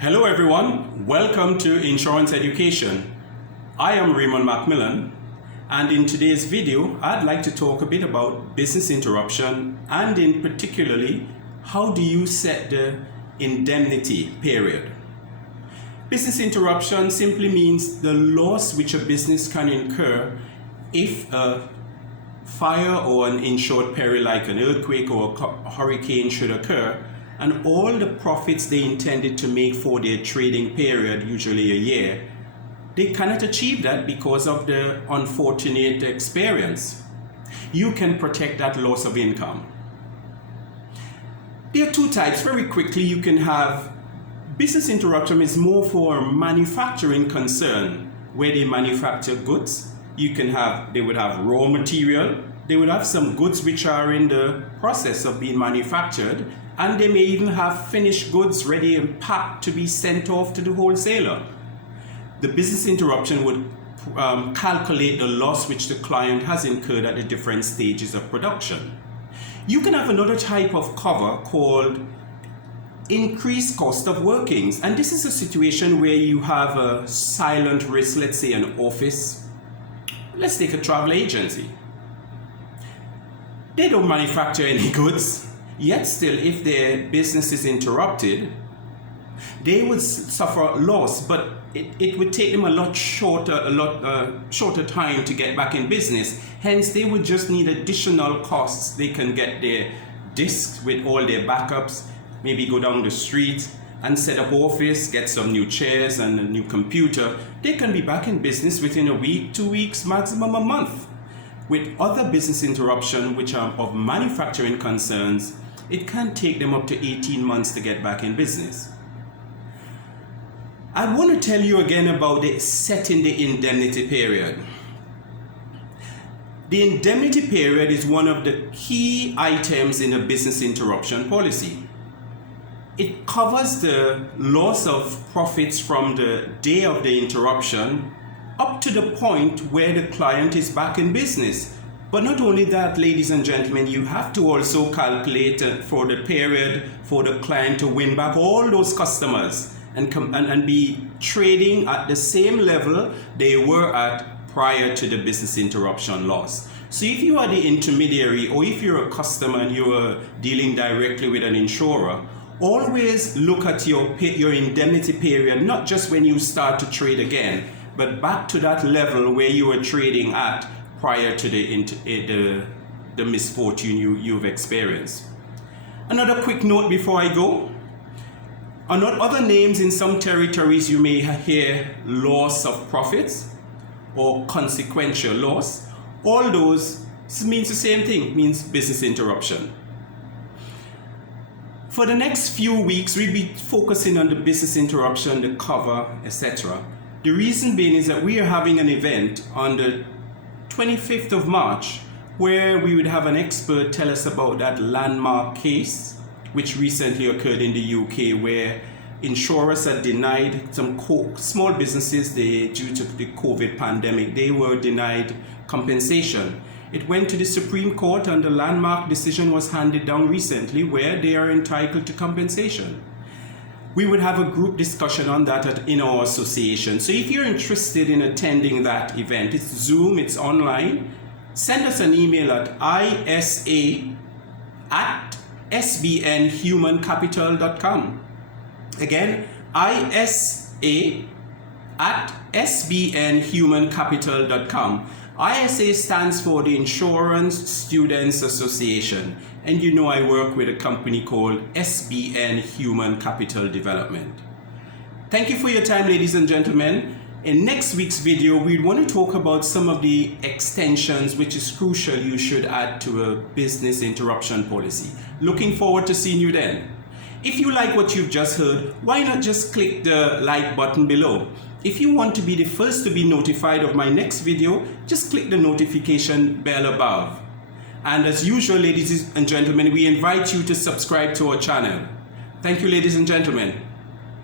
Hello everyone, welcome to Insurance Education. I am Raymond Macmillan, and in today's video I'd like to talk a bit about business interruption, and in particularly how do you set the indemnity period. Business interruption simply means the loss which a business can incur if a fire or an insured peril like an earthquake or a hurricane should occur, and all the profits they intended to make for their trading period, usually a year, they cannot achieve that because of the unfortunate experience. You can protect that loss of income. There are two types. Very quickly, you can have business interruption is more for manufacturing concern, where they manufacture goods. They would have raw material. They would have some goods which are in the process of being manufactured, and they may even have finished goods ready and packed to be sent off to the wholesaler. The business interruption would calculate the loss which the client has incurred at the different stages of production. You can have another type of cover called increased cost of workings, and this is a situation where you have a silent risk, let's say an office. Let's take a travel agency. They don't manufacture any goods. Yet still, if their business is interrupted, they would suffer loss, but it would take them a lot shorter time to get back in business. Hence, they would just need additional costs. They can get their disks with all their backups, maybe go down the street and set up office, get some new chairs and a new computer. They can be back in business within a week, 2 weeks, maximum a month. With other business interruption, which are of manufacturing concerns, it can take them up to 18 months to get back in business. I want to tell you again about setting the indemnity period. The indemnity period is one of the key items in a business interruption policy. It covers the loss of profits from the day of the interruption up to the point where the client is back in business. But not only that, ladies and gentlemen, you have to also calculate for the period for the client to win back all those customers and be trading at the same level they were at prior to the business interruption loss. So if you are the intermediary, or if you're a customer and you are dealing directly with an insurer, always look at your indemnity period, not just when you start to trade again, but back to that level where you were trading at prior to the misfortune you've experienced. Another quick note before I go. Other names in some territories you may hear loss of profits or consequential loss. All those means the same thing, means business interruption. For the next few weeks, we'll be focusing on the business interruption, the cover, etc. The reason being is that we are having an event on the 25th of March, where we would have an expert tell us about that landmark case which recently occurred in the UK, where insurers had denied some small businesses, due to the COVID pandemic, they were denied compensation. It went to the Supreme Court, and the landmark decision was handed down recently, where they are entitled to compensation. We would have a group discussion on that in our association. So if you're interested in attending that event, it's Zoom, it's online, send us an email at isa@sbnhumancapital.com. Again, isa@sbnhumancapital.com. ISA stands for the Insurance Students Association, and you know I work with a company called SBN Human Capital Development. Thank you for your time, ladies and gentlemen. In next week's video, we want to talk about some of the extensions which is crucial you should add to a business interruption policy. Looking forward to seeing you then. If you like what you've just heard, why not just click the like button below? If you want to be the first to be notified of my next video, just click the notification bell above. And as usual, ladies and gentlemen, we invite you to subscribe to our channel. Thank you, ladies and gentlemen.